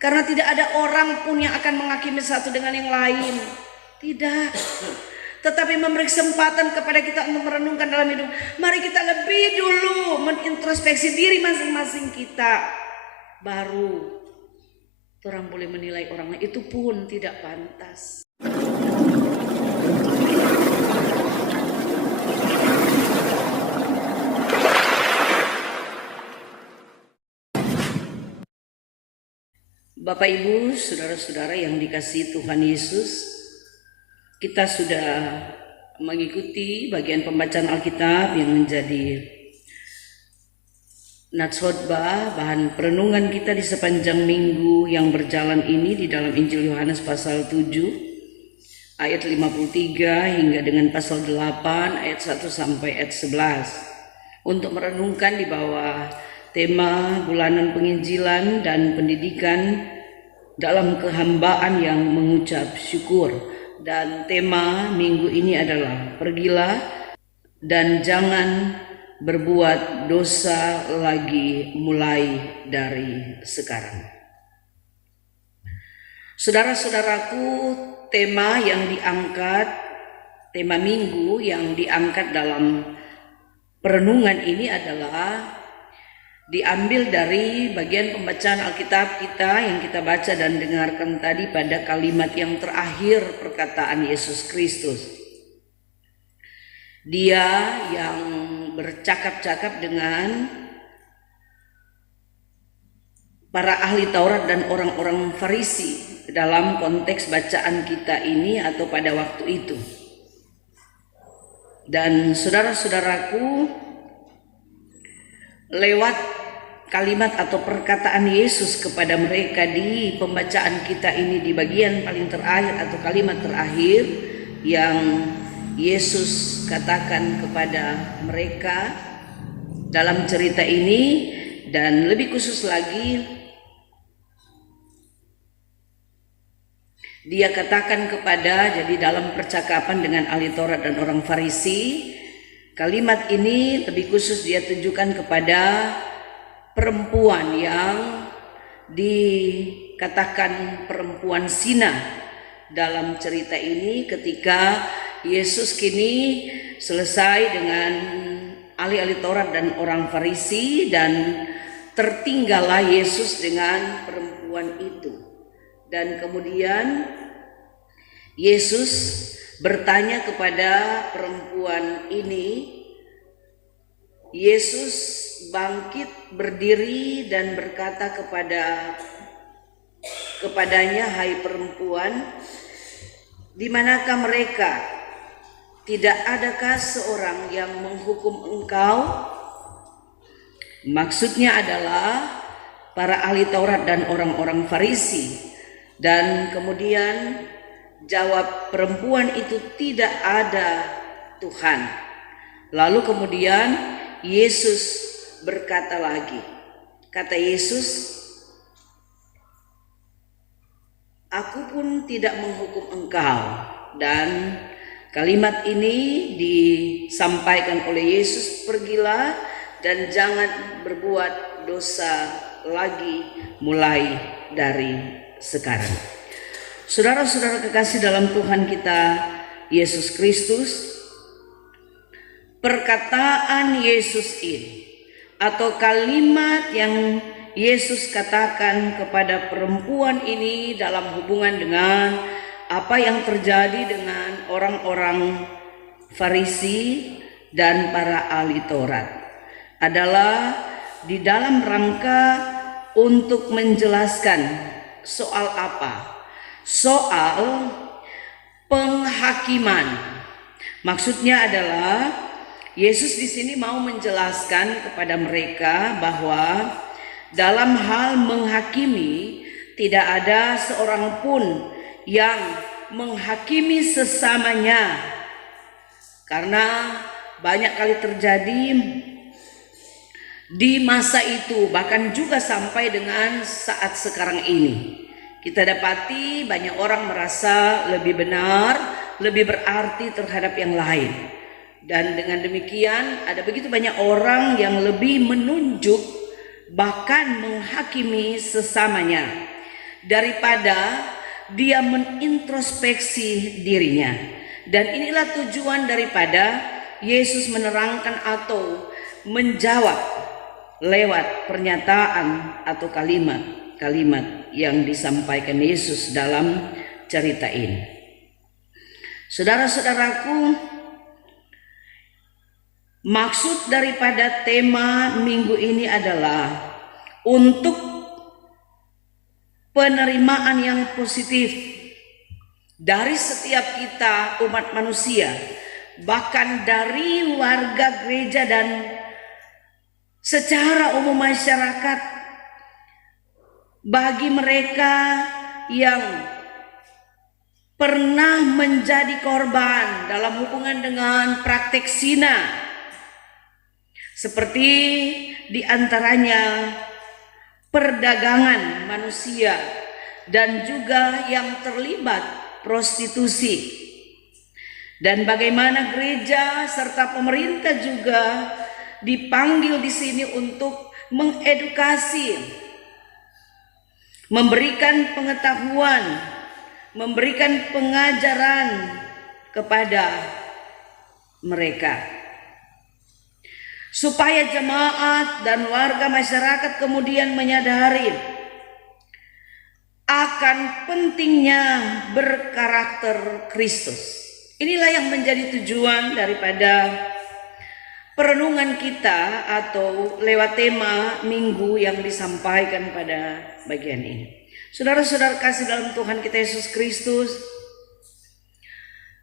Karena tidak ada orang pun yang akan menghakimi satu dengan yang lain. Tidak. Tetapi memberi kesempatan kepada kita untuk merenungkan dalam hidup. Mari kita lebih dulu menintrospeksi diri masing-masing kita. Baru orang boleh menilai orang lain. Itu pun tidak pantas. Bapak Ibu, saudara-saudara yang dikasihi Tuhan Yesus, kita sudah mengikuti bagian pembacaan Alkitab yang menjadi nats khotbah, bahan perenungan kita di sepanjang minggu yang berjalan ini di dalam Injil Yohanes pasal 7 ayat 53 hingga dengan pasal 8 ayat 1 sampai ayat 11 untuk merenungkan di bawah tema bulanan penginjilan dan pendidikan dalam kehambaan yang mengucap syukur. Dan tema minggu ini adalah pergilah dan jangan berbuat dosa lagi mulai dari sekarang. Saudara-saudaraku, tema minggu yang diangkat dalam perenungan ini adalah diambil dari bagian pembacaan Alkitab kita yang kita baca dan dengarkan tadi pada kalimat yang terakhir perkataan Yesus Kristus. Dia yang bercakap-cakap dengan para ahli Taurat dan orang-orang Farisi dalam konteks bacaan kita ini atau pada waktu itu. Dan saudara-saudaraku, lewat kalimat atau perkataan Yesus kepada mereka di pembacaan kita ini di bagian paling terakhir atau kalimat terakhir yang Yesus katakan kepada mereka dalam cerita ini, dan lebih khusus lagi dia katakan jadi dalam percakapan dengan ahli Taurat dan orang Farisi, kalimat ini lebih khusus dia tunjukkan kepada perempuan yang dikatakan perempuan Zina dalam cerita ini, ketika Yesus kini selesai dengan ahli-ahli Taurat dan orang Farisi dan tertinggallah Yesus dengan perempuan itu. Dan kemudian Yesus bertanya kepada perempuan ini. Yesus bangkit berdiri dan berkata kepadanya, "Hai perempuan, di manakah mereka? Tidak adakah seorang yang menghukum engkau?" Maksudnya adalah para ahli Taurat dan orang-orang Farisi. Dan kemudian jawab perempuan itu, "Tidak ada, Tuhan." Lalu kemudian Yesus berkata lagi, kata Yesus, "Aku pun tidak menghukum engkau." Dan kalimat ini disampaikan oleh Yesus, "Pergilah dan jangan berbuat dosa lagi mulai dari sekarang." Saudara-saudara kekasih dalam Tuhan kita Yesus Kristus, perkataan Yesus ini atau kalimat yang Yesus katakan kepada perempuan ini dalam hubungan dengan apa yang terjadi dengan orang-orang Farisi dan para ahli Taurat adalah di dalam rangka untuk menjelaskan soal apa? Soal penghakiman. Maksudnya adalah Yesus di sini mau menjelaskan kepada mereka bahwa dalam hal menghakimi tidak ada seorang pun yang menghakimi sesamanya, karena banyak kali terjadi di masa itu, bahkan juga sampai dengan saat sekarang ini. Kita dapati banyak orang merasa lebih benar, lebih berarti terhadap yang lain. Dan dengan demikian ada begitu banyak orang yang lebih menunjuk bahkan menghakimi sesamanya. daripada dia menintrospeksi dirinya. Dan inilah tujuan daripada Yesus menerangkan atau menjawab lewat pernyataan atau kalimat yang disampaikan Yesus dalam cerita ini. Saudara-saudaraku, maksud daripada tema minggu ini adalah untuk penerimaan yang positif dari setiap kita umat manusia, bahkan dari warga gereja dan secara umum masyarakat, bagi mereka yang pernah menjadi korban dalam hubungan dengan praktek zina, seperti diantaranya perdagangan manusia dan juga yang terlibat prostitusi. Dan bagaimana gereja serta pemerintah juga dipanggil di sini untuk mengedukasi, memberikan pengetahuan, memberikan pengajaran kepada mereka, supaya jemaat dan warga masyarakat kemudian menyadari akan pentingnya berkarakter Kristus. Inilah yang menjadi tujuan daripada perenungan kita atau lewat tema minggu yang disampaikan pada bagian ini. Saudara-saudara kasih dalam Tuhan kita Yesus Kristus,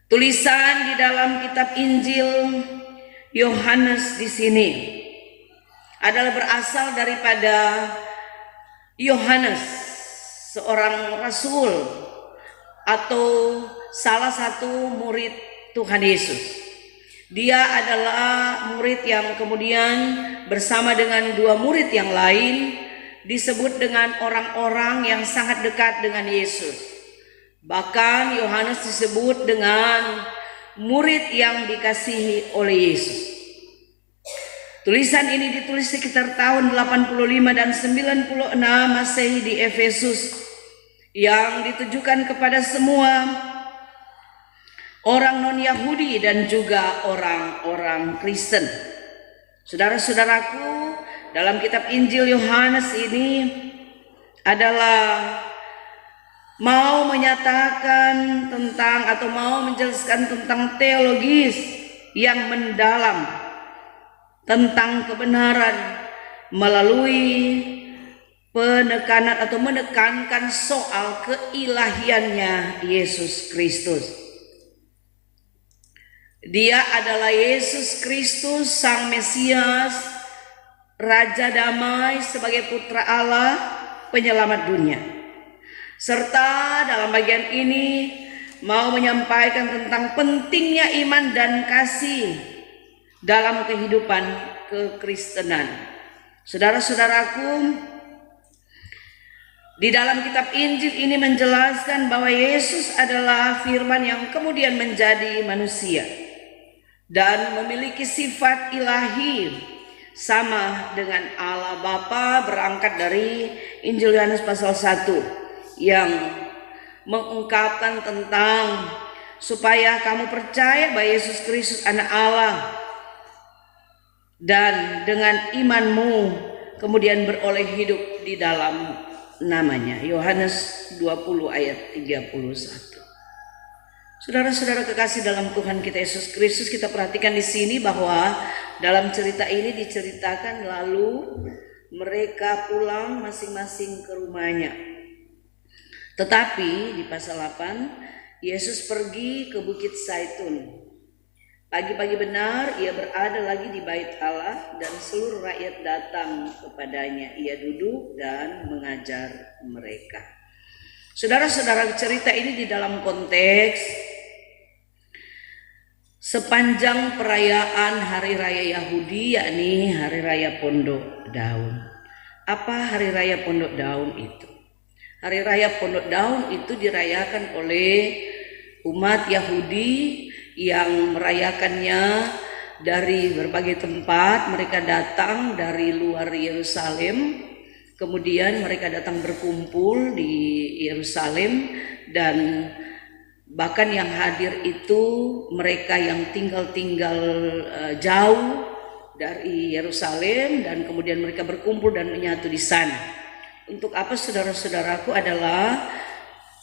tulisan di dalam kitab Injil Yohanes di sini adalah berasal daripada Yohanes, seorang rasul atau salah satu murid Tuhan Yesus. Dia adalah murid yang kemudian bersama dengan dua murid yang lain disebut dengan orang-orang yang sangat dekat dengan Yesus. Bahkan Yohanes disebut dengan murid yang dikasihi oleh Yesus. Tulisan ini ditulis sekitar tahun 85 dan 96 Masehi di Efesus, yang ditujukan kepada semua orang non-Yahudi dan juga orang-orang Kristen. Saudara-saudaraku, dalam kitab Injil Yohanes ini adalah mau menyatakan tentang atau mau menjelaskan tentang teologis yang mendalam tentang kebenaran melalui penekanan atau menekankan soal keilahiannya Yesus Kristus. Dia adalah Yesus Kristus, Sang Mesias, Raja Damai sebagai Putra Allah, Penyelamat dunia. Serta dalam bagian ini mau menyampaikan tentang pentingnya iman dan kasih dalam kehidupan kekristenan. Saudara-saudaraku, di dalam kitab Injil ini menjelaskan bahwa Yesus adalah firman yang kemudian menjadi manusia dan memiliki sifat ilahi sama dengan Allah Bapa, berangkat dari Injil Yohanes pasal 1 yang mengungkapkan tentang supaya kamu percaya bahwa Yesus Kristus anak Allah dan dengan imanmu kemudian beroleh hidup di dalam namanya. Yohanes 20 ayat 31. Saudara-saudara kekasih dalam Tuhan kita Yesus Kristus, kita perhatikan di sini bahwa dalam cerita ini diceritakan lalu mereka pulang masing-masing ke rumahnya. Tetapi di pasal 8 Yesus pergi ke Bukit Zaitun. Pagi-pagi benar ia berada lagi di bait Allah dan seluruh rakyat datang kepadanya. Ia duduk dan mengajar mereka. Saudara-saudara, cerita ini di dalam konteks sepanjang perayaan Hari Raya Yahudi, yakni Hari Raya Pondok Daun. Apa Hari Raya Pondok Daun itu? Hari Raya Pondok Daun itu dirayakan oleh umat Yahudi yang merayakannya dari berbagai tempat. Mereka datang dari luar Yerusalem, kemudian mereka datang berkumpul di Yerusalem, dan bahkan yang hadir itu mereka yang tinggal jauh dari Yerusalem, dan kemudian mereka berkumpul dan menyatu di sana. Untuk apa, saudara-saudaraku, adalah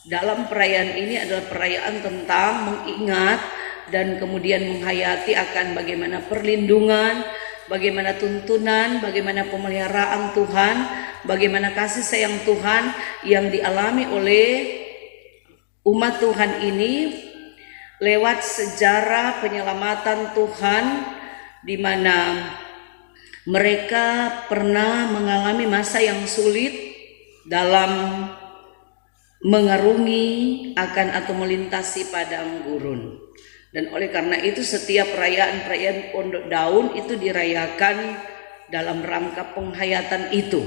dalam perayaan ini adalah perayaan tentang mengingat dan kemudian menghayati akan bagaimana perlindungan, bagaimana tuntunan, bagaimana pemeliharaan Tuhan, bagaimana kasih sayang Tuhan yang dialami oleh umat Tuhan ini lewat sejarah penyelamatan Tuhan, di mana mereka pernah mengalami masa yang sulit dalam mengarungi akan atau melintasi padang gurun. Dan oleh karena itu setiap perayaan Pondok Daun itu dirayakan dalam rangka penghayatan itu.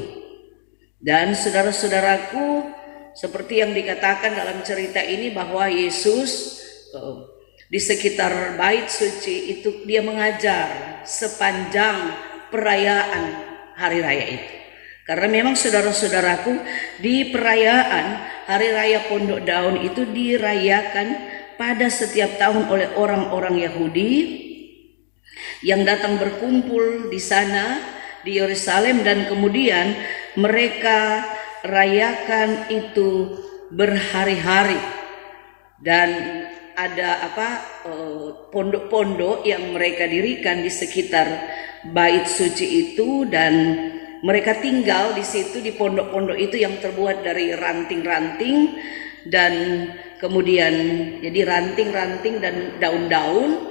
Dan saudara-saudaraku, seperti yang dikatakan dalam cerita ini bahwa Yesus di sekitar bait suci itu dia mengajar sepanjang perayaan hari raya itu. Karena memang saudara-saudaraku, di perayaan Hari Raya Pondok Daun itu dirayakan pada setiap tahun oleh orang-orang Yahudi yang datang berkumpul di sana di Yerusalem, dan kemudian mereka rayakan itu berhari-hari. Dan ada pondok-pondok yang mereka dirikan di sekitar bait suci itu, dan mereka tinggal di situ di pondok-pondok itu yang terbuat dari ranting-ranting, dan kemudian jadi ranting-ranting dan daun-daun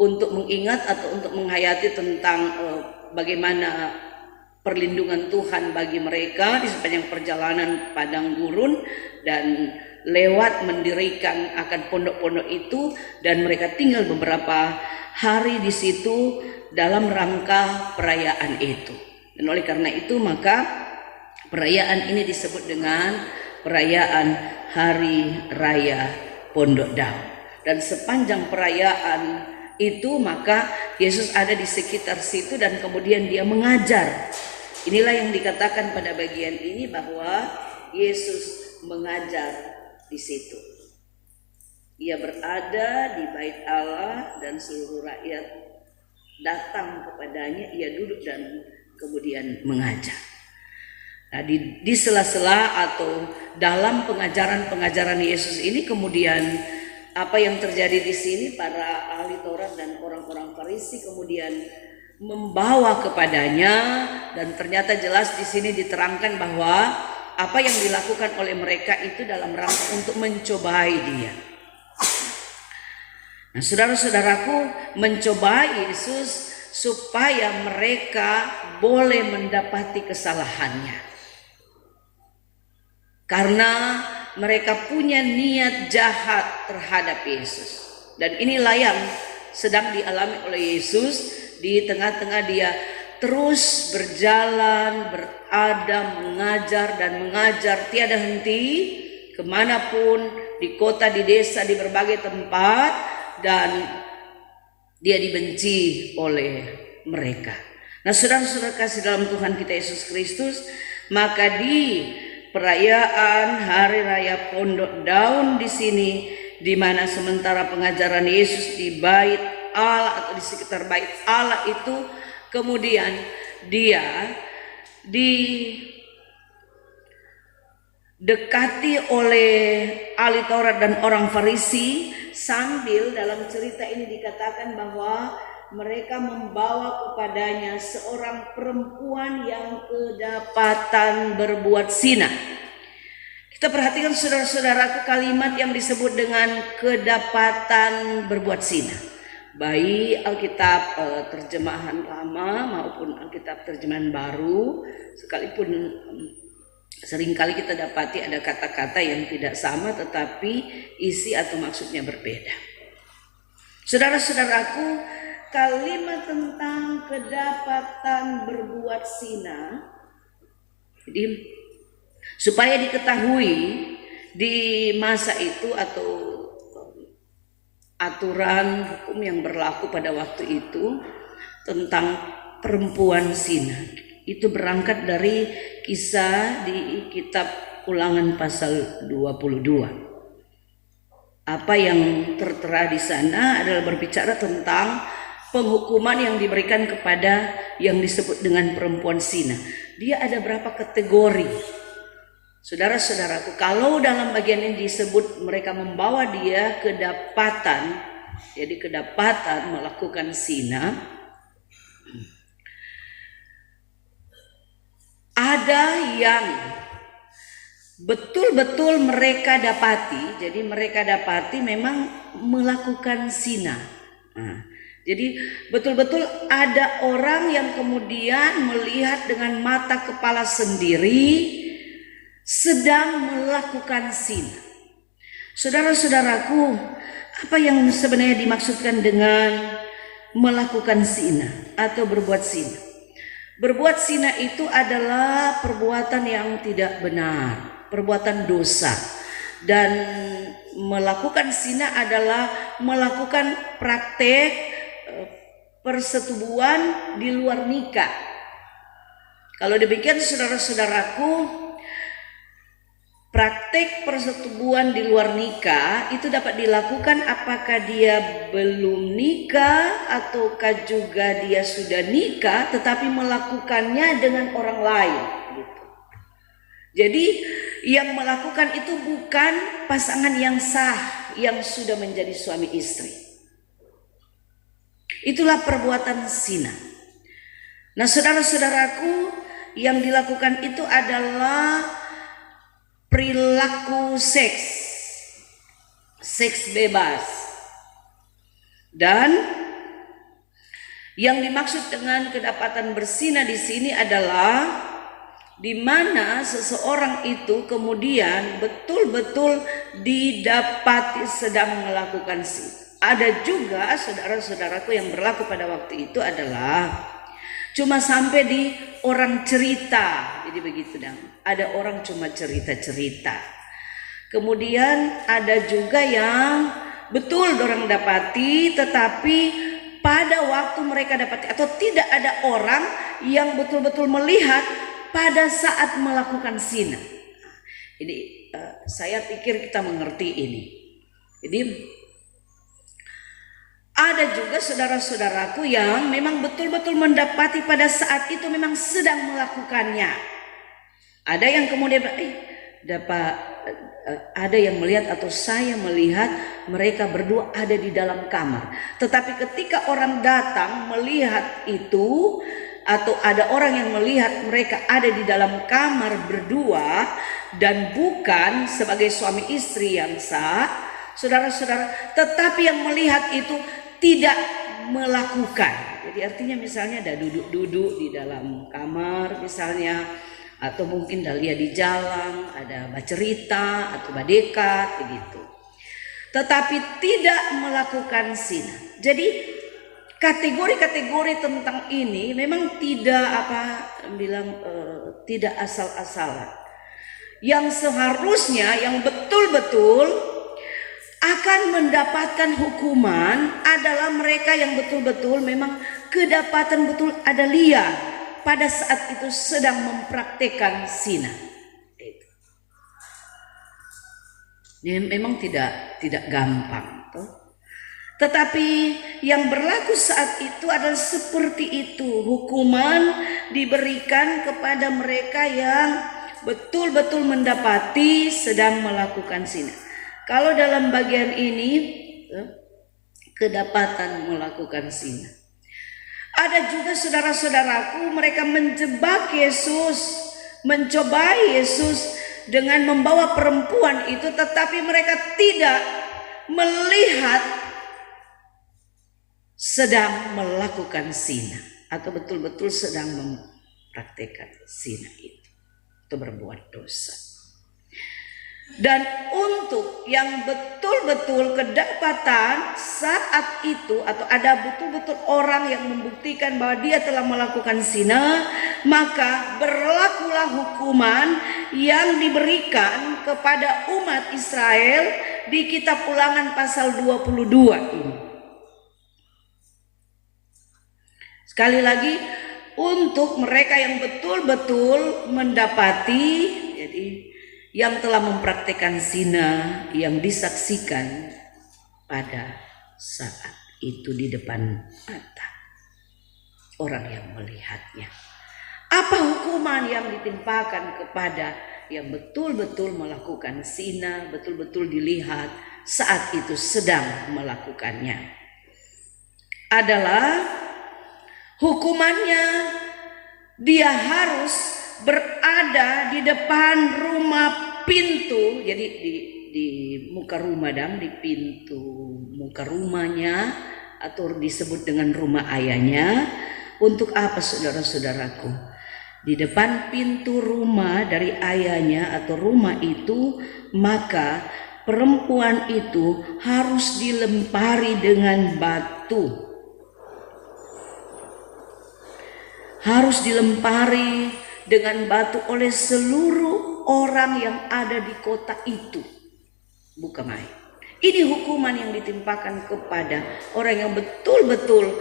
untuk mengingat atau untuk menghayati tentang bagaimana perlindungan Tuhan bagi mereka di sepanjang perjalanan padang gurun, dan lewat mendirikan akan pondok-pondok itu, dan mereka tinggal beberapa hari di situ dalam rangka perayaan itu. Dan oleh karena itu maka perayaan ini disebut dengan perayaan Hari Raya Pondok Daun. Dan sepanjang perayaan itu maka Yesus ada di sekitar situ, dan kemudian dia mengajar. Inilah yang dikatakan pada bagian ini bahwa Yesus mengajar di situ. Ia berada di bait Allah dan seluruh rakyat datang kepadanya, ia duduk dan kemudian mengajar. Nah, di sela-sela atau dalam pengajaran Yesus ini, kemudian apa yang terjadi di sini, para ahli Taurat dan orang-orang Farisi kemudian membawa kepadanya, dan ternyata jelas di sini diterangkan bahwa apa yang dilakukan oleh mereka itu dalam rangka untuk mencobai dia. Nah, saudara-saudaraku, mencobai Yesus supaya mereka boleh mendapati kesalahannya. Karena mereka punya niat jahat terhadap Yesus. Dan inilah yang sedang dialami oleh Yesus. Di tengah-tengah dia terus berjalan, berada, mengajar dan mengajar tiada henti, kemanapun, di kota, di desa, di berbagai tempat, dan dia dibenci oleh mereka. Nah, saudara-saudara kasih dalam Tuhan kita Yesus Kristus, maka di perayaan Hari Raya Pondok Daun di sini, di mana sementara pengajaran Yesus di bait Allah atau di sekitar bait Allah itu, kemudian dia didekati oleh ahli Taurat dan orang Farisi, sambil dalam cerita ini dikatakan bahwa mereka membawa kepadanya seorang perempuan yang kedapatan berbuat zina. Kita perhatikan saudara-saudaraku kalimat yang disebut dengan kedapatan berbuat zina. Baik Alkitab terjemahan lama maupun Alkitab terjemahan baru, sekalipun seringkali kita dapati ada kata-kata yang tidak sama tetapi isi atau maksudnya berbeda. Saudara-saudaraku, kalimat tentang kedapatan berbuat zina, jadi supaya diketahui di masa itu atau aturan hukum yang berlaku pada waktu itu tentang perempuan zina, itu berangkat dari kisah di kitab Ulangan pasal 22. Apa yang tertera di sana adalah berbicara tentang penghukuman yang diberikan kepada yang disebut dengan perempuan zina. Dia ada berapa kategori? Saudara-saudaraku, kalau dalam bagian ini disebut mereka membawa dia kedapatan, jadi kedapatan melakukan zina, ada yang betul-betul mereka dapati, jadi mereka dapati memang melakukan zina. Jadi betul-betul ada orang yang kemudian melihat dengan mata kepala sendiri sedang melakukan zina. Saudara-saudaraku, apa yang sebenarnya dimaksudkan dengan melakukan zina atau berbuat zina? Berbuat zina itu adalah perbuatan yang tidak benar, perbuatan dosa. Dan melakukan zina adalah melakukan praktek persetubuhan di luar nikah. Kalau demikian saudara-saudaraku, praktek persetubuhan di luar nikah itu dapat dilakukan apakah dia belum nikah ataukah juga dia sudah nikah tetapi melakukannya dengan orang lain gitu. Jadi yang melakukan itu bukan pasangan yang sah yang sudah menjadi suami istri. Itulah perbuatan zina. Nah, saudara-saudaraku, yang dilakukan itu adalah perilaku seks bebas. Dan yang dimaksud dengan kedapatan berzina di sini adalah di mana seseorang itu kemudian betul-betul didapati sedang melakukan zina. Ada juga saudara-saudaraku yang berlaku pada waktu itu adalah cuma sampai di orang cerita. Jadi begitu dong. Ada orang cuma cerita-cerita. Kemudian ada juga yang betul orang dapati, tetapi pada waktu mereka dapati atau tidak ada orang yang betul-betul melihat pada saat melakukan zina. Jadi saya pikir kita mengerti ini. Jadi ada juga saudara-saudaraku yang memang betul-betul mendapati pada saat itu memang sedang melakukannya. Ada yang kemudian ada yang melihat atau saya melihat mereka berdua ada di dalam kamar. Tetapi ketika orang datang melihat itu atau ada orang yang melihat mereka ada di dalam kamar berdua dan bukan sebagai suami istri yang sah, saudara-saudara, tetapi yang melihat itu tidak melakukan. Jadi artinya misalnya ada duduk-duduk di dalam kamar misalnya, atau mungkin Dahlia di jalan, ada bercerita atau berdekat begitu. Tetapi tidak melakukan zina. Jadi kategori-kategori tentang ini memang tidak tidak asal-asalan. Yang seharusnya yang betul-betul akan mendapatkan hukuman adalah mereka yang betul-betul memang kedapatan betul ada liar pada saat itu sedang mempraktekkan zina. Ini memang tidak gampang. Tetapi yang berlaku saat itu adalah seperti itu. Hukuman diberikan kepada mereka yang betul-betul mendapati sedang melakukan zina. Kalau dalam bagian ini kedapatan melakukan zina. Ada juga saudara-saudaraku mereka menjebak Yesus, mencobai Yesus dengan membawa perempuan itu, tetapi mereka tidak melihat sedang melakukan zina atau betul-betul sedang mempraktekkan zina itu berbuat dosa. Dan untuk yang betul-betul kedapatan saat itu atau ada betul-betul orang yang membuktikan bahwa dia telah melakukan zina, maka berlakulah hukuman yang diberikan kepada umat Israel di kitab Ulangan pasal 22 ini. Sekali lagi, untuk mereka yang betul-betul mendapati, jadi yang telah mempraktekkan zina yang disaksikan pada saat itu di depan mata orang yang melihatnya. Apa hukuman yang ditimpakan kepada yang betul-betul melakukan zina, betul-betul dilihat saat itu sedang melakukannya? Adalah hukumannya dia harus berada di depan rumah pintu, jadi di muka rumah dan di pintu muka rumahnya, atau disebut dengan rumah ayahnya. Untuk apa, saudara-saudaraku? Di depan pintu rumah dari ayahnya atau rumah itu, maka perempuan itu harus dilempari dengan batu. Harus dilempari dengan batu oleh seluruh orang yang ada di kota itu. Bukan main. Ini hukuman yang ditimpakan kepada orang yang betul-betul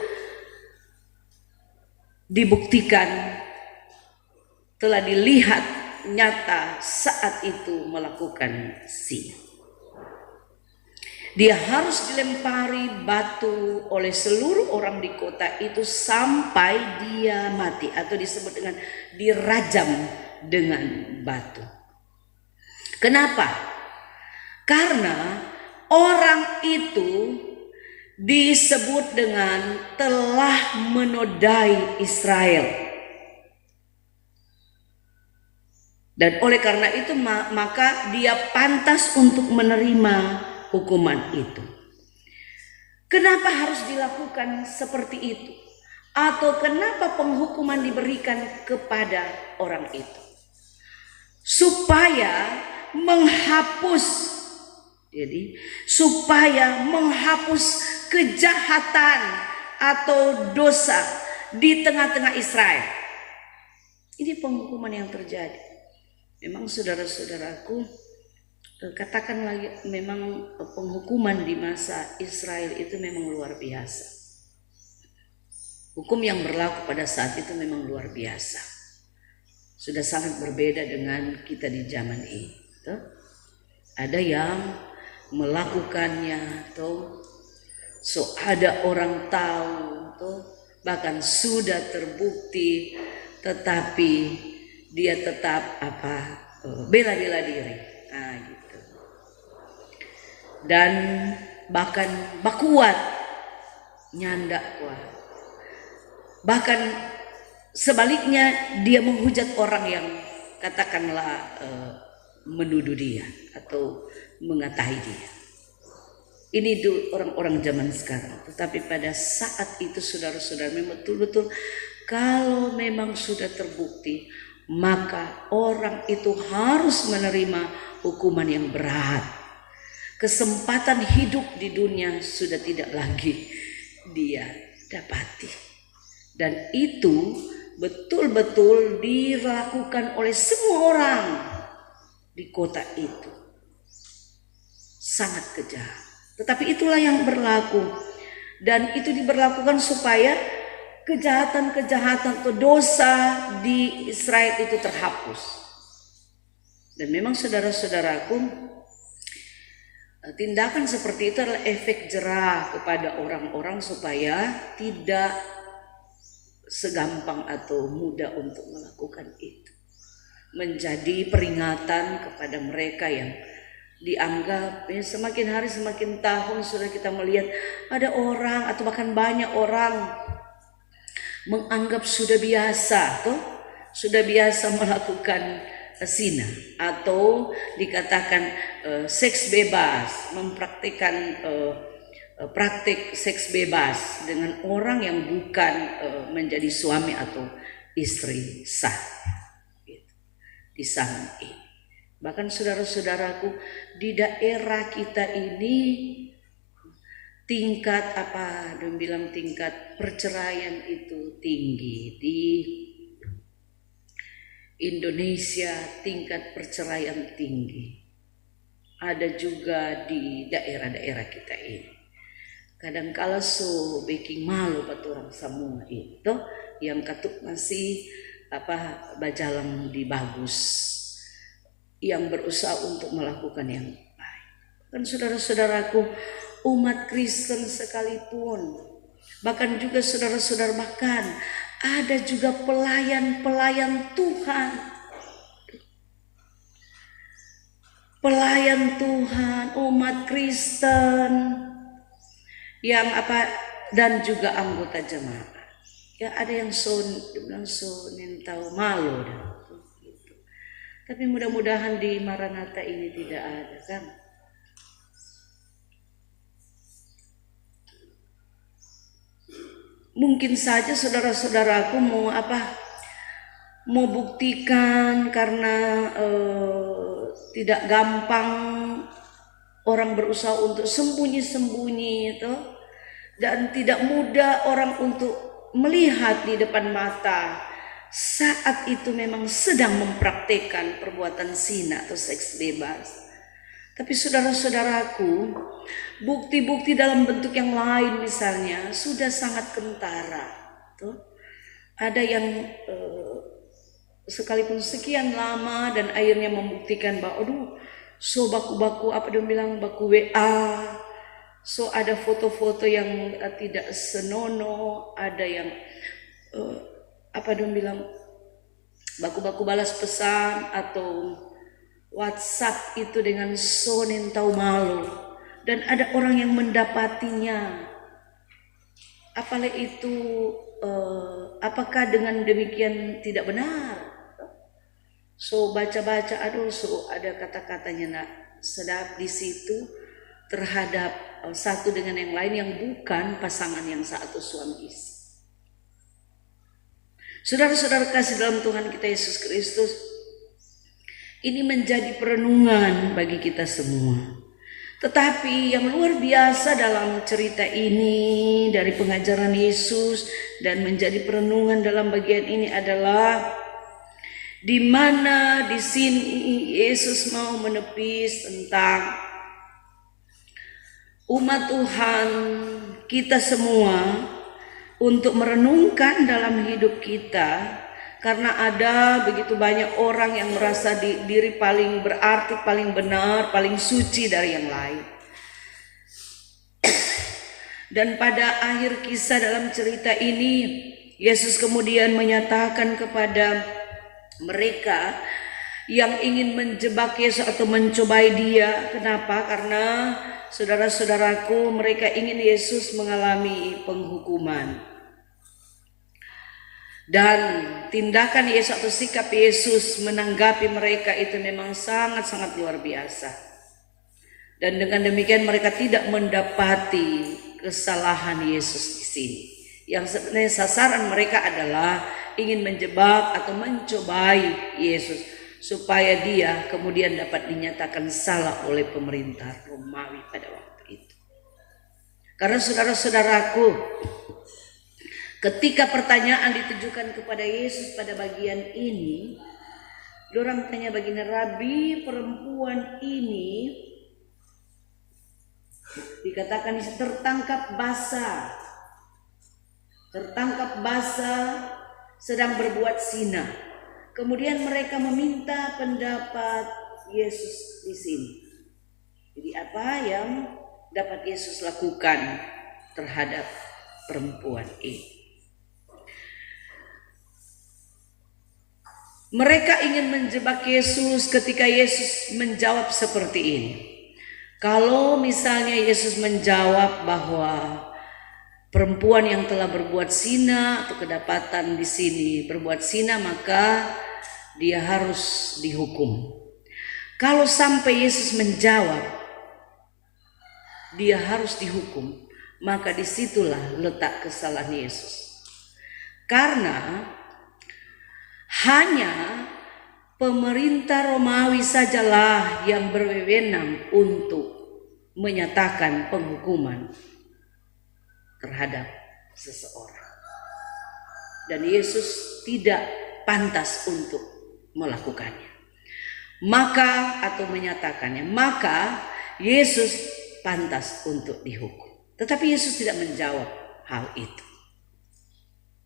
dibuktikan telah dilihat nyata saat itu melakukan zina. Dia harus dilempari batu oleh seluruh orang di kota itu sampai dia mati, atau disebut dengan dirajam dengan batu. Kenapa? Karena orang itu disebut dengan telah menodai Israel. Dan oleh karena itu maka dia pantas untuk menerima hukuman itu. Kenapa harus dilakukan seperti itu? Atau kenapa penghukuman diberikan kepada orang itu? Supaya menghapus, supaya menghapus kejahatan atau dosa di tengah-tengah Israel. Ini penghukuman yang terjadi. Memang saudara-saudaraku, katakan lagi, memang penghukuman di masa Israel itu memang luar biasa. Hukum yang berlaku pada saat itu memang luar biasa. Sudah sangat berbeda dengan kita di zaman ini. Ada yang melakukannya, ada orang tahu, bahkan sudah terbukti, tetapi dia tetap bela-bela diri. Nah, gitu. Dan bahkan bakuat nyandak kuat. Bahkan sebaliknya dia menghujat orang yang katakanlah menuduh dia atau mengatai dia. Ini orang-orang zaman sekarang. Tetapi pada saat itu saudara-saudara, memang betul-betul kalau memang sudah terbukti, maka orang itu harus menerima hukuman yang berat. Kesempatan hidup di dunia sudah tidak lagi dia dapati. Dan itu betul-betul dilakukan oleh semua orang di kota itu. Sangat kejam. Tetapi itulah yang berlaku. Dan itu diberlakukan supaya kejahatan-kejahatan atau dosa di Israel itu terhapus. Dan memang saudara-saudaraku, tindakan seperti itu adalah efek jerah kepada orang-orang supaya tidak segampang atau mudah untuk melakukan itu. Menjadi peringatan kepada mereka yang dianggap semakin hari semakin tahun sudah kita melihat ada orang atau bahkan banyak orang menganggap sudah biasa melakukan zina atau dikatakan seks bebas, mempraktikkan praktik seks bebas dengan orang yang bukan menjadi suami atau istri sah di sana ini. Bahkan saudara-saudaraku, di daerah kita ini tingkat tingkat perceraian itu tinggi. Di Indonesia tingkat perceraian tinggi. Ada juga di daerah-daerah kita ini. Kadang-kala bikin malu buat orang semua itu yang katuk masih bajalang di bagus. yang berusaha untuk melakukan yang baik. Kan saudara-saudaraku, umat Kristen sekalipun, bahkan juga saudara-saudara, bahkan ada juga pelayan-pelayan Tuhan. Pelayan Tuhan, umat Kristen yang dan juga anggota jemaat. Ya ada yang dibilang tahu malu gitu. Tapi mudah-mudahan di Maranatha ini tidak ada, kan? Mungkin saja saudara-saudaraku mau buktikan karena tidak gampang orang berusaha untuk sembunyi-sembunyi itu, dan tidak mudah orang untuk melihat di depan mata saat itu memang sedang mempraktekkan perbuatan zina atau seks bebas. Tapi saudara-saudaraku, bukti-bukti dalam bentuk yang lain misalnya sudah sangat kentara. Tuh. Ada yang sekalipun sekian lama dan akhirnya membuktikan bahwa so baku-baku baku WA, so ada foto-foto yang tidak senonoh, ada yang baku-baku balas pesan atau WhatsApp itu dengan sonin tahu malu, dan ada orang yang mendapatinya. Apalagi itu apakah dengan demikian tidak benar? So baca-baca, so ada kata-katanya nak sedap di situ terhadap satu dengan yang lain yang bukan pasangan yang satu suami istri. Saudara-saudara kasih dalam Tuhan kita Yesus Kristus, ini menjadi perenungan bagi kita semua. Tetapi yang luar biasa dalam cerita ini dari pengajaran Yesus dan menjadi perenungan dalam bagian ini adalah di mana di sini Yesus mau menepis tentang umat Tuhan, kita semua, untuk merenungkan dalam hidup kita, karena ada begitu banyak orang yang merasa diri paling berarti, paling benar, paling suci dari yang lain. Dan pada akhir kisah dalam cerita ini, Yesus kemudian menyatakan kepada mereka yang ingin menjebak Yesus atau mencobai dia. Kenapa? Karena saudara-saudaraku, mereka ingin Yesus mengalami penghukuman. Dan tindakan Yesus atau sikap Yesus menanggapi mereka itu memang sangat-sangat luar biasa. Dan dengan demikian mereka tidak mendapati kesalahan Yesus di sini. Yang sebenarnya sasaran mereka adalah ingin menjebak atau mencobai Yesus supaya dia kemudian dapat dinyatakan salah oleh pemerintah Romawi pada waktu itu. Karena saudara-saudaraku, ketika pertanyaan ditujukan kepada Yesus pada bagian ini, orang tanya baginda, Rabi, perempuan ini dikatakan tertangkap basah sedang berbuat zina. Kemudian mereka meminta pendapat Yesus di sini. Jadi apa yang dapat Yesus lakukan terhadap perempuan ini? Mereka ingin menjebak Yesus ketika Yesus menjawab seperti ini. Kalau misalnya Yesus menjawab bahwa perempuan yang telah berbuat zina atau kedapatan di sini berbuat zina, maka dia harus dihukum. Kalau sampai Yesus menjawab dia harus dihukum, maka disitulah letak kesalahan Yesus. Karena hanya pemerintah Romawi sajalah yang berwenang untuk menyatakan penghukuman terhadap seseorang. Dan Yesus tidak pantas untuk melakukannya. Atau menyatakannya. Maka Yesus pantas untuk dihukum. Tetapi Yesus tidak menjawab hal itu.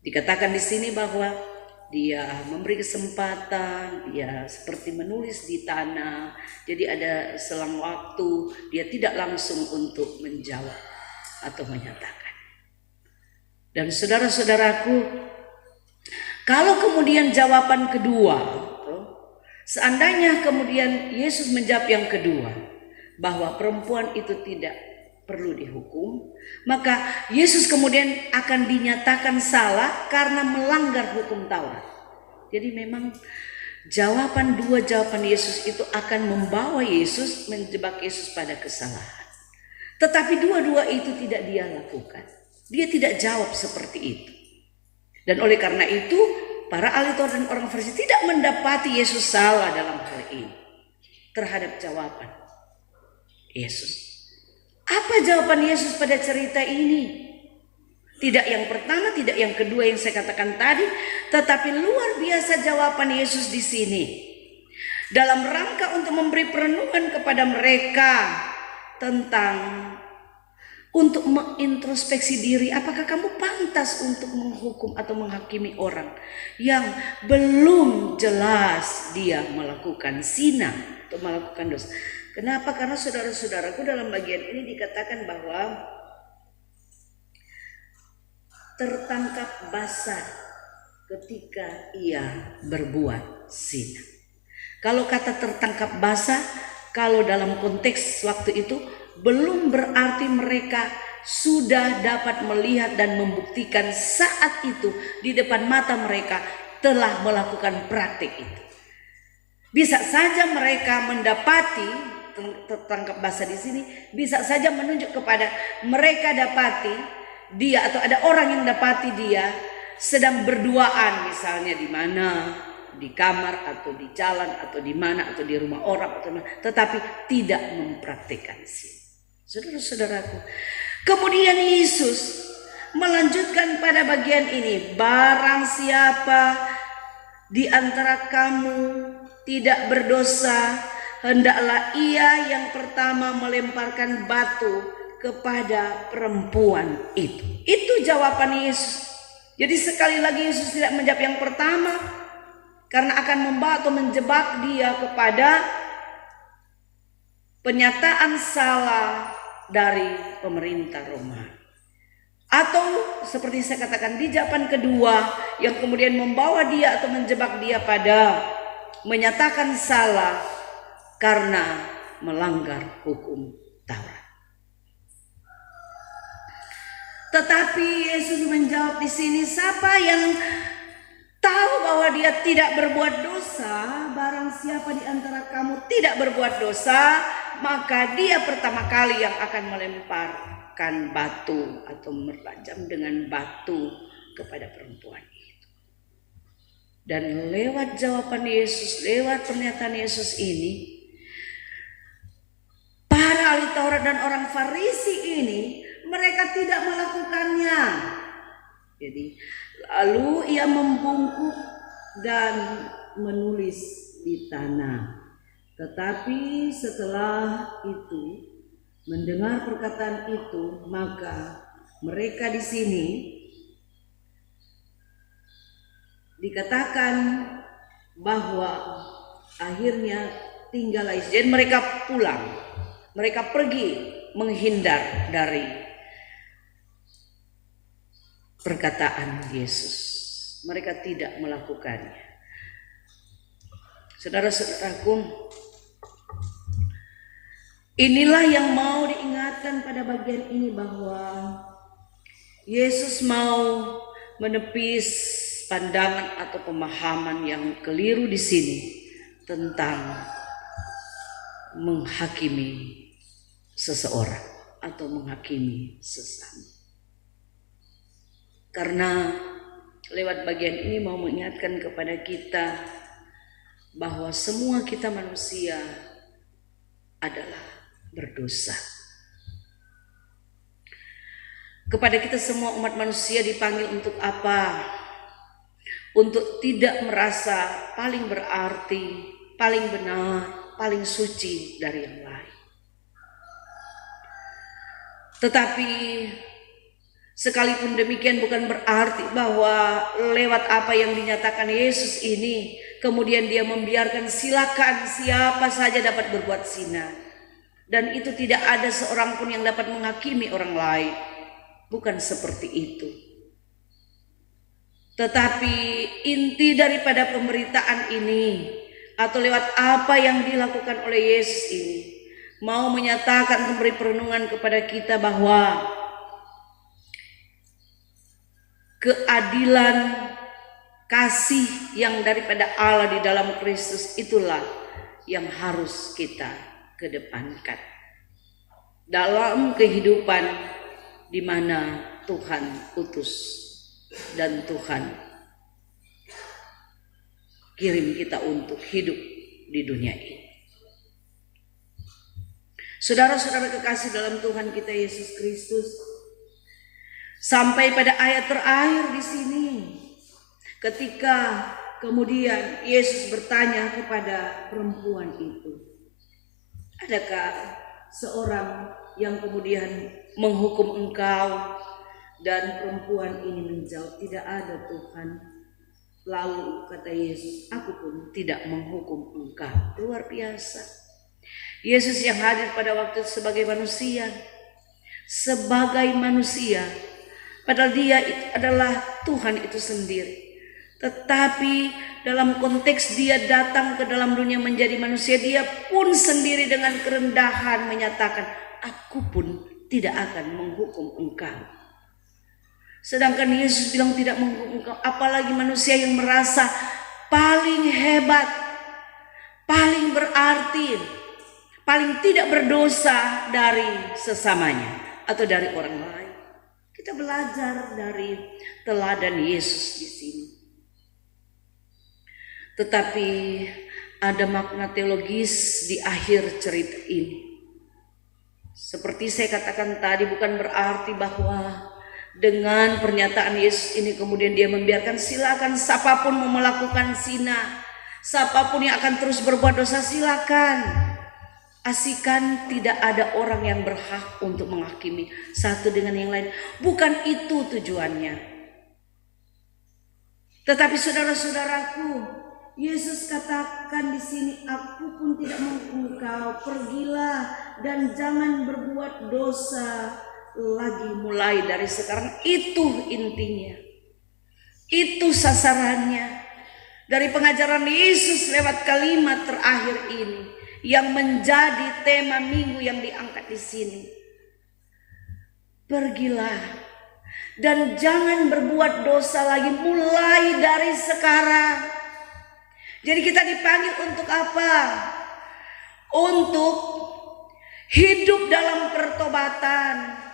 Dikatakan di sini bahwa dia memberi kesempatan, dia seperti menulis di tanah. Jadi ada selang waktu, dia tidak langsung untuk menjawab atau menyatakan. Dan saudara-saudaraku, kalau kemudian jawaban kedua, seandainya kemudian Yesus menjawab yang kedua, bahwa perempuan itu tidak perlu dihukum, maka Yesus kemudian akan dinyatakan salah karena melanggar hukum Taurat. Jadi memang dua jawaban Yesus itu akan membawa Yesus, menjebak Yesus pada kesalahan. Tetapi dua-dua itu tidak dia lakukan. Dia tidak jawab seperti itu. Dan oleh karena itu, para ahli Taurat dan orang Farisi tidak mendapati Yesus salah dalam hal ini terhadap jawaban Yesus. Apa jawaban Yesus pada cerita ini? Tidak yang pertama, tidak yang kedua yang saya katakan tadi, tetapi luar biasa jawaban Yesus di sini. Dalam rangka untuk memberi perenungan kepada mereka tentang untuk mengintrospeksi diri, apakah kamu pantas untuk menghukum atau menghakimi orang yang belum jelas dia melakukan zina atau melakukan dosa. Kenapa? Karena saudara-saudaraku, dalam bagian ini dikatakan bahwa tertangkap basah ketika ia berbuat zina. Kalau kata tertangkap basah, kalau dalam konteks waktu itu belum berarti mereka sudah dapat melihat dan membuktikan saat itu di depan mata mereka telah melakukan praktik itu. Bisa saja mereka mendapati, tertangkap basah di sini bisa saja menunjuk kepada mereka dapati dia atau ada orang yang dapati dia sedang berduaan, misalnya di mana, di kamar atau di jalan atau di mana atau di rumah orang atau mana, tetapi tidak mempraktikkan zina. Saudara-saudaraku, kemudian Yesus melanjutkan pada bagian ini, barang siapa di antara kamu tidak berdosa, hendaklah ia yang pertama melemparkan batu kepada perempuan itu. Itu jawaban Yesus. Jadi sekali lagi Yesus tidak menjawab yang pertama karena akan membawa atau menjebak dia kepada penyataan salah dari pemerintah Roma. Atau seperti saya katakan di jawaban kedua yang kemudian membawa dia atau menjebak dia pada menyatakan salah karena melanggar hukum Taurat. Tetapi Yesus menjawab di sini, siapa yang tahu bahwa dia tidak berbuat dosa, barang siapa di antara kamu tidak berbuat dosa, maka dia pertama kali yang akan melemparkan batu atau merajam dengan batu kepada perempuan itu. Dan lewat jawaban Yesus, lewat pernyataan Yesus ini, para ahli Taurat dan orang Farisi ini mereka tidak melakukannya. Jadi lalu ia membungkuk dan menulis di tanah. Tetapi setelah itu mendengar perkataan itu, maka mereka di sini dikatakan bahwa akhirnya tinggallah Yesus. Jadi mereka pulang, mereka pergi menghindar dari perkataan Yesus. Mereka tidak melakukannya. Saudara-saudaraku, inilah yang mau diingatkan pada bagian ini, bahwa Yesus mau menepis pandangan atau pemahaman yang keliru di sini tentang menghakimi seseorang atau menghakimi sesama. Karena lewat bagian ini mau mengingatkan kepada kita bahwa semua kita manusia adalah berdosa. Kepada kita semua umat manusia dipanggil untuk apa? Untuk tidak merasa paling berarti, paling benar, paling suci dari yang lain. Tetapi Sekalipun demikian bukan berarti bahwa lewat apa yang dinyatakan Yesus ini kemudian dia membiarkan silakan siapa saja dapat berbuat zina. Dan itu tidak ada seorang pun yang dapat menghakimi orang lain. Bukan seperti itu. Tetapi inti daripada pemberitaan ini atau lewat apa yang dilakukan oleh Yesus ini mau menyatakan, memberi perenungan kepada kita bahwa keadilan kasih yang daripada Allah di dalam Kristus itulah yang harus kita kedepankan dalam kehidupan di mana Tuhan utus dan Tuhan kirim kita untuk hidup di dunia ini. Saudara-saudara kekasih dalam Tuhan kita Yesus Kristus, sampai pada ayat terakhir di sini, ketika kemudian Yesus bertanya kepada perempuan itu, adakah seorang yang kemudian menghukum engkau? Dan perempuan ini menjawab, tidak ada Tuhan. Lalu kata Yesus, aku pun tidak menghukum engkau. Luar biasa. Yesus yang hadir pada waktu itu sebagai manusia. Padahal dia itu adalah Tuhan itu sendiri. Tetapi dalam konteks dia datang ke dalam dunia menjadi manusia, dia pun sendiri dengan kerendahan menyatakan, aku pun tidak akan menghukum engkau. Sedangkan Yesus bilang tidak menghukum engkau, apalagi manusia yang merasa paling hebat, paling berarti, paling tidak berdosa dari sesamanya atau dari orang lain. Kita belajar dari teladan Yesus di sini. Tetapi ada makna teologis di akhir cerita ini. Seperti saya katakan tadi, bukan berarti bahwa dengan pernyataan Yesus ini kemudian dia membiarkan silakan siapapun mau melakukan zina, siapapun yang akan terus berbuat dosa silakan. Asikan tidak ada orang yang berhak untuk menghakimi satu dengan yang lain. Bukan itu tujuannya. Tetapi saudara-saudaraku, Yesus katakan di sini, aku pun tidak menghukum engkau, pergilah dan jangan berbuat dosa lagi mulai dari sekarang. Itu intinya, itu sasarannya dari pengajaran Yesus lewat kalimat terakhir ini yang menjadi tema minggu yang diangkat di sini. Pergilah dan jangan berbuat dosa lagi mulai dari sekarang. Jadi kita dipanggil untuk apa? Untuk hidup dalam pertobatan.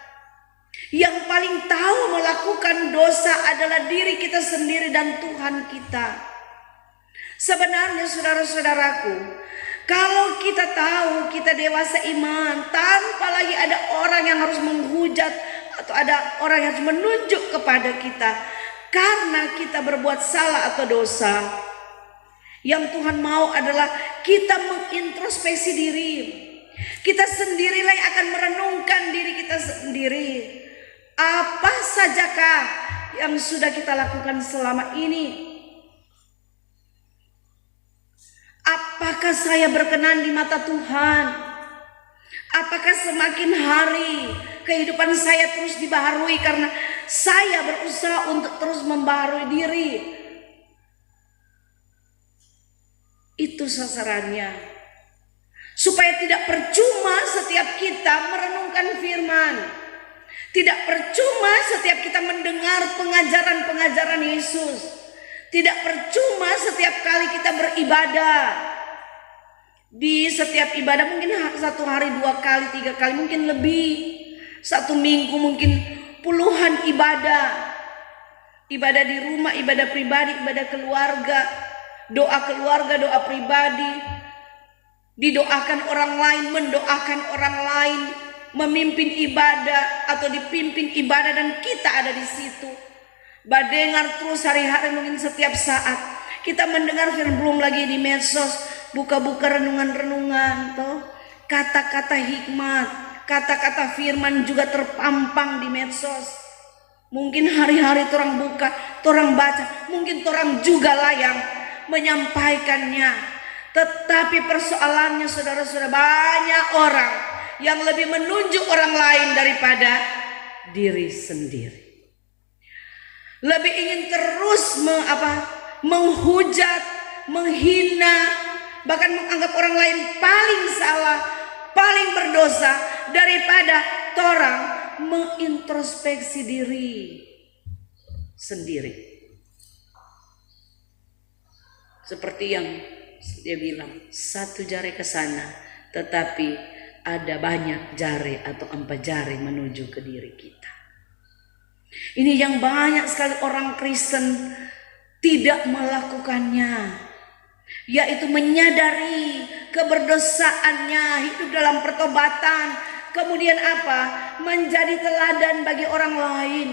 Yang paling tahu melakukan dosa adalah diri kita sendiri dan Tuhan kita. Sebenarnya saudara-saudaraku, kalau kita tahu kita dewasa iman, tanpa lagi ada orang yang harus menghujat atau ada orang yang harus menunjuk kepada kita karena kita berbuat salah atau dosa, yang Tuhan mau adalah kita mengintrospeksi diri. Kita sendirilah yang akan merenungkan diri kita sendiri. Apa sajakah yang sudah kita lakukan selama ini? Apakah saya berkenan di mata Tuhan? Apakah semakin hari kehidupan saya terus dibaharui karena saya berusaha untuk terus membaharui diri? Itu sasarannya. Supaya tidak percuma setiap kita merenungkan firman. Tidak percuma setiap kita mendengar pengajaran-pengajaran Yesus. Tidak percuma setiap kali kita beribadah. Di setiap ibadah mungkin 1 hari 2 kali 3 kali mungkin lebih. 1 minggu mungkin puluhan ibadah. Ibadah di rumah, ibadah pribadi, ibadah keluarga. Doa keluarga, doa pribadi. Didoakan orang lain, mendoakan orang lain. Memimpin ibadah atau dipimpin ibadah dan kita ada di situ. Badengar terus hari-hari mungkin setiap saat. Kita mendengar firman, belum lagi di medsos, buka-buka renungan-renungan toh. Kata-kata hikmat, kata-kata firman juga terpampang di medsos. Mungkin hari-hari torang buka, torang baca, mungkin torang juga lah yang menyampaikannya. Tetapi persoalannya saudara-saudara, banyak orang yang lebih menunjuk orang lain daripada diri sendiri. Lebih ingin terus menghujat, menghina, bahkan menganggap orang lain paling salah, paling berdosa daripada torang mengintrospeksi diri sendiri. Seperti yang dia bilang, satu jari ke sana, tetapi ada banyak jari atau 4 jari menuju ke diri kita. Ini yang banyak sekali orang Kristen tidak melakukannya, yaitu menyadari keberdosaannya, hidup dalam pertobatan, kemudian menjadi teladan bagi orang lain.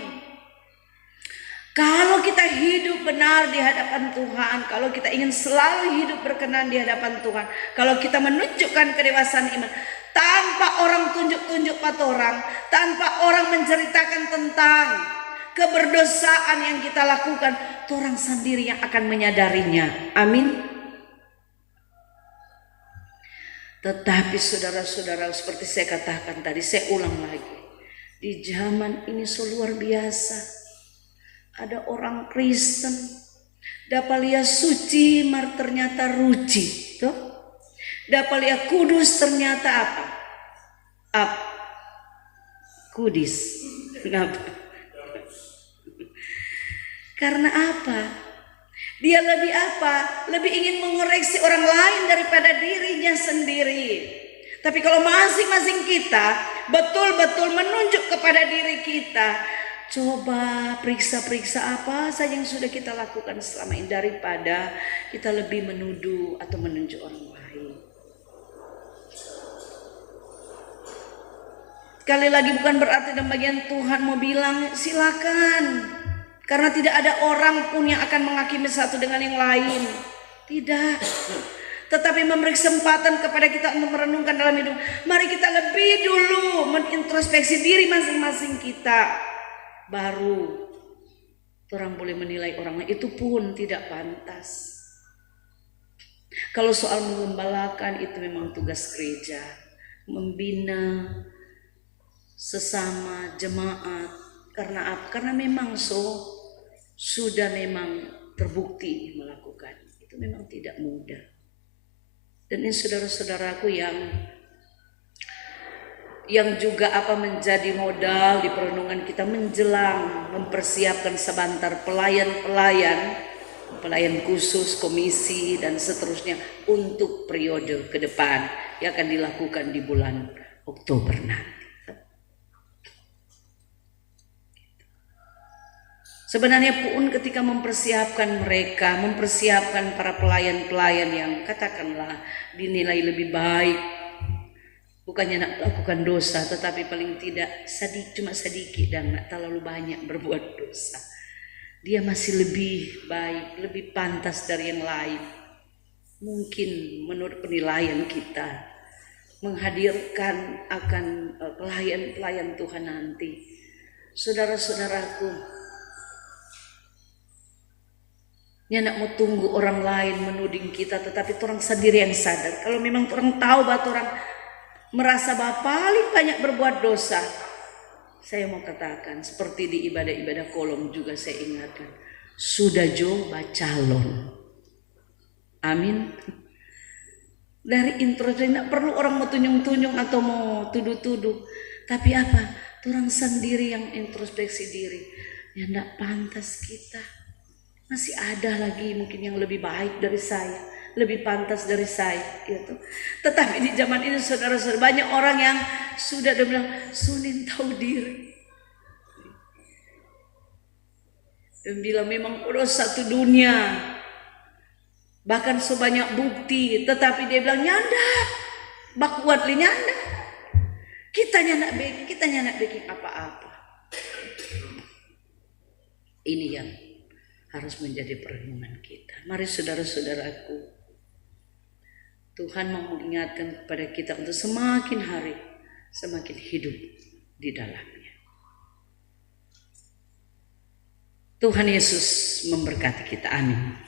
Kalau kita hidup benar di hadapan Tuhan, kalau kita ingin selalu hidup berkenan di hadapan Tuhan, kalau kita menunjukkan kedewasaan iman tanpa orang tunjuk-tunjuk pada orang, tanpa orang menceritakan tentang keberdosaan yang kita lakukan, orang sendiri yang akan menyadarinya. Amin. Tetapi saudara-saudara, seperti saya katakan tadi, saya ulang lagi, di zaman ini luar biasa. Ada orang Kristen dapat lihat suci, mar ternyata ruci, toh? Dapat lihat kudus, ternyata apa? Kudis. Kenapa? Karena apa? Dia lebih ingin mengoreksi orang lain daripada dirinya sendiri. Tapi kalau masing-masing kita betul-betul menunjuk kepada diri kita, coba periksa-periksa apa saja yang sudah kita lakukan selama ini daripada kita lebih menuduh atau menunjuk orang lain. Sekali lagi, bukan berarti dalam bagian Tuhan mau bilang silakan, karena tidak ada orang pun yang akan menghakimi satu dengan yang lain. Tidak. Tetapi memberi kesempatan kepada kita untuk merenungkan dalam hidup. Mari kita lebih dulu menintrospeksi diri masing-masing kita. Baru orang boleh menilai orang lain. Itu pun tidak pantas. Kalau soal mengembalakan, itu memang tugas gereja. Membina sesama jemaat. Karena apa? Karena memang sudah memang terbukti melakukan. Itu memang tidak mudah. Dan ini saudara-saudaraku yang juga menjadi modal di perenungan kita menjelang mempersiapkan sebentar pelayan khusus, komisi dan seterusnya untuk periode ke depan yang akan dilakukan di bulan Oktober nanti. Sebenarnya pun ketika mempersiapkan para pelayan-pelayan yang katakanlah dinilai lebih baik, bukannya nak lakukan dosa, tetapi paling tidak cuma sedikit dan tak terlalu banyak berbuat dosa, dia masih lebih baik, lebih pantas dari yang lain. Mungkin menurut penilaian kita menghadirkan akan pelayan-pelayan Tuhan nanti. Saudara-saudaraku, dia nak mau tunggu orang lain menuding kita, tetapi orang sendiri yang sadar. Kalau memang orang tahu bahwa orang merasa bahwa paling banyak berbuat dosa, saya mau katakan seperti di ibadah-ibadah kolom juga saya ingatkan, sudah coba calon. Amin. Dari intro tidak perlu orang mau tunjung-tunjung atau mau tuduh-tuduh, tapi orang sendiri yang introspeksi diri. Ya tidak pantas kita. Masih ada lagi mungkin yang lebih baik dari saya, lebih pantas dari saya, gitu. Tetapi di zaman ini saudara-saudara, banyak orang yang sudah bilang Sunin tahu diri. Dan bilang memang udah satu dunia, bahkan sebanyak bukti, tetapi dia bilang nyanda, bakuat li nyanda. Kita nyanak bikin apa-apa. Ini yang harus menjadi perenungan kita. Mari saudara-saudaraku, Tuhan mau mengingatkan kepada kita untuk semakin hari semakin hidup di dalamnya. Tuhan Yesus memberkati kita. Amin.